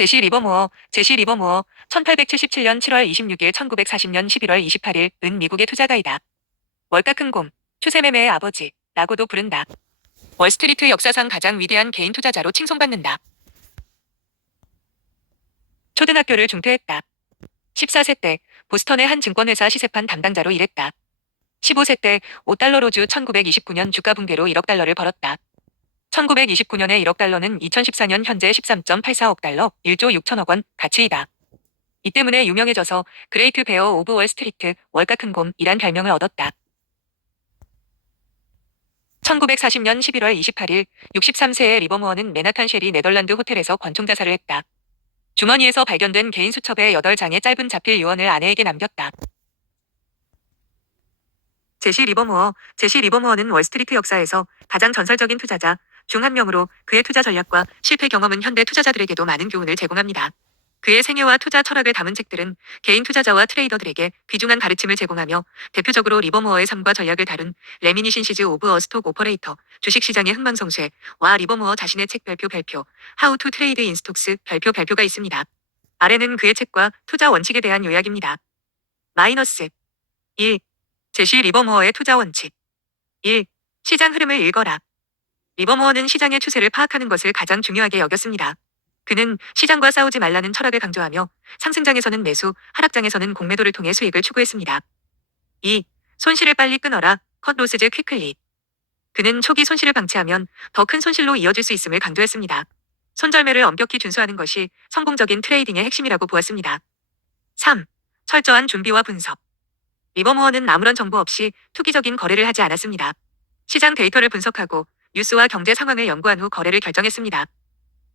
제시 리버무어, 1877년 7월 26일 1940년 11월 28일 은 미국의 투자가이다. 월가 큰 곰, 추세 매매의 아버지, 라고도 부른다. 월스트리트 역사상 가장 위대한 개인 투자자로 칭송받는다. 초등학교를 중퇴했다. 14세 때 보스턴의 한 증권회사 시세판 담당자로 일했다. 15세 때 5달러로 주 1929년 주가 붕괴로 1억 달러를 벌었다. 1929년에 1억 달러는 2014년 현재 13.84억 달러, 1조 6천억 원 가치이다. 이 때문에 유명해져서 그레이트 베어 오브 월스트리트, 월가 큰 곰이란 별명을 얻었다. 1940년 11월 28일 63세의 리버무어는 맨하탄 쉐리 네덜란드 호텔에서 권총자살을 했다. 주머니에서 발견된 개인 수첩의 8장의 짧은 자필 유언을 아내에게 남겼다. 제시 리버무어는 월스트리트 역사에서 가장 전설적인 투자자 중 한 명으로 그의 투자 전략과 실패 경험은 현대 투자자들에게도 많은 교훈을 제공합니다. 그의 생애와 투자 철학을 담은 책들은 개인 투자자와 트레이더들에게 귀중한 가르침을 제공하며 대표적으로 리버무어의 삶과 전략을 다룬 레미니신시즈 오브 어 스톡 오퍼레이터, 주식시장의 흥망성쇠와 리버무어 자신의 책 별표 How to Trade in Stocks 별표가 있습니다. 아래는 그의 책과 투자 원칙에 대한 요약입니다. -1. 제시 리버무어의 투자 원칙. 1. 시장 흐름을 읽어라. 리버무어는 시장의 추세를 파악하는 것을 가장 중요하게 여겼습니다. 그는 시장과 싸우지 말라는 철학을 강조하며 상승장에서는 매수, 하락장에서는 공매도를 통해 수익을 추구했습니다. 2. 손실을 빨리 끊어라. 컷 로스즈 퀵클리. 그는 초기 손실을 방치하면 더 큰 손실로 이어질 수 있음을 강조했습니다. 손절매를 엄격히 준수하는 것이 성공적인 트레이딩의 핵심이라고 보았습니다. 3. 철저한 준비와 분석. 리버무어는 아무런 정보 없이 투기적인 거래를 하지 않았습니다. 시장 데이터를 분석하고 뉴스와 경제 상황을 연구한 후 거래를 결정했습니다.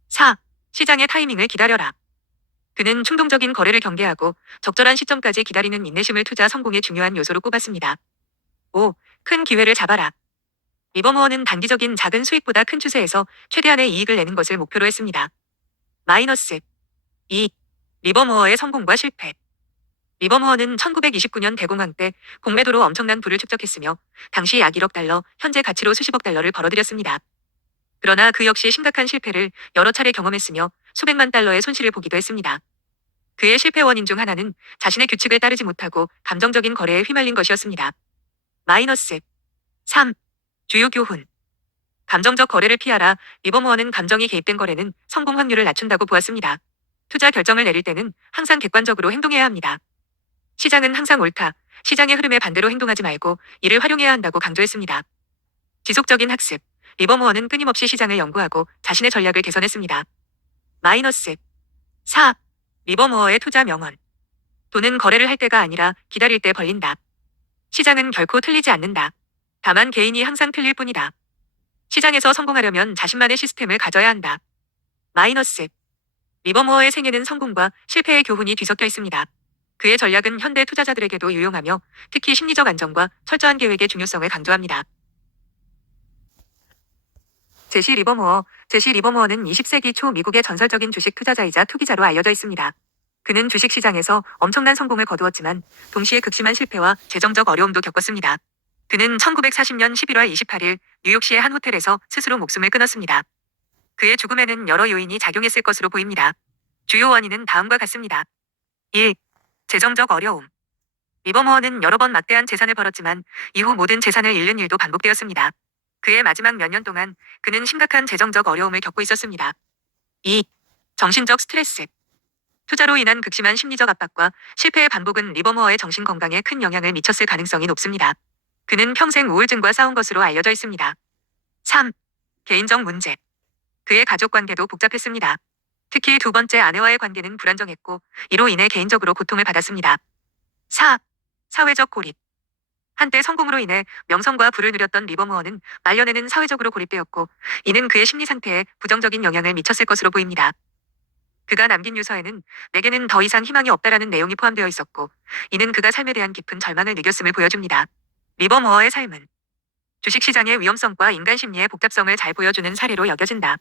4. 시장의 타이밍을 기다려라. 그는 충동적인 거래를 경계하고 적절한 시점까지 기다리는 인내심을 투자 성공의 중요한 요소로 꼽았습니다. 5. 큰 기회를 잡아라. 리버무어는 단기적인 작은 수익보다 큰 추세에서 최대한의 이익을 내는 것을 목표로 했습니다. -2. 리버무어의 성공과 실패. 리버무어는 1929년 대공황 때 공매도로 엄청난 부를 축적했으며 당시 약 1억 달러, 현재 가치로 수십억 달러를 벌어들였습니다. 그러나 그 역시 심각한 실패를 여러 차례 경험했으며 수백만 달러의 손실을 보기도 했습니다. 그의 실패 원인 중 하나는 자신의 규칙을 따르지 못하고 감정적인 거래에 휘말린 것이었습니다. -3. 주요 교훈. 감정적 거래를 피하라. 리버무어는 감정이 개입된 거래는 성공 확률을 낮춘다고 보았습니다. 투자 결정을 내릴 때는 항상 객관적으로 행동해야 합니다. 시장은 항상 옳다. 시장의 흐름에 반대로 행동하지 말고 이를 활용해야 한다고 강조했습니다. 지속적인 학습. 리버무어는 끊임없이 시장을 연구하고 자신의 전략을 개선했습니다. -4. 리버무어의 투자 명언. 돈은 거래를 할 때가 아니라 기다릴 때 벌린다. 시장은 결코 틀리지 않는다. 다만 개인이 항상 틀릴 뿐이다. 시장에서 성공하려면 자신만의 시스템을 가져야 한다. -. 리버무어의 생애는 성공과 실패의 교훈이 뒤섞여 있습니다. 그의 전략은 현대 투자자들에게도 유용하며 특히 심리적 안정과 철저한 계획의 중요성을 강조합니다. 제시 리버무어는 20세기 초 미국의 전설적인 주식 투자자이자 투기자로 알려져 있습니다. 그는 주식시장에서 엄청난 성공을 거두었지만 동시에 극심한 실패와 재정적 어려움도 겪었습니다. 그는 1940년 11월 28일 뉴욕시의 한 호텔에서 스스로 목숨을 끊었습니다. 그의 죽음에는 여러 요인이 작용했을 것으로 보입니다. 주요 원인은 다음과 같습니다. 1. 재정적 어려움. 리버무어는 여러 번 막대한 재산을 벌었지만 이후 모든 재산을 잃는 일도 반복되었습니다. 그의 마지막 몇 년 동안 그는 심각한 재정적 어려움을 겪고 있었습니다. 2. 정신적 스트레스. 투자로 인한 극심한 심리적 압박과 실패의 반복은 리버무어의 정신 건강에 큰 영향을 미쳤을 가능성이 높습니다. 그는 평생 우울증과 싸운 것으로 알려져 있습니다. 3. 개인적 문제. 그의 가족 관계도 복잡했습니다. 특히 두 번째 아내와의 관계는 불안정했고 이로 인해 개인적으로 고통을 받았습니다. 4. 사회적 고립. 한때 성공으로 인해 명성과 부를 누렸던 리버무어는 말년에는 사회적으로 고립되었고 이는 그의 심리 상태에 부정적인 영향을 미쳤을 것으로 보입니다. 그가 남긴 유서에는 내게는 더 이상 희망이 없다라는 내용이 포함되어 있었고 이는 그가 삶에 대한 깊은 절망을 느꼈음을 보여줍니다. 리버무어의 삶은 주식시장의 위험성과 인간 심리의 복잡성을 잘 보여주는 사례로 여겨진다.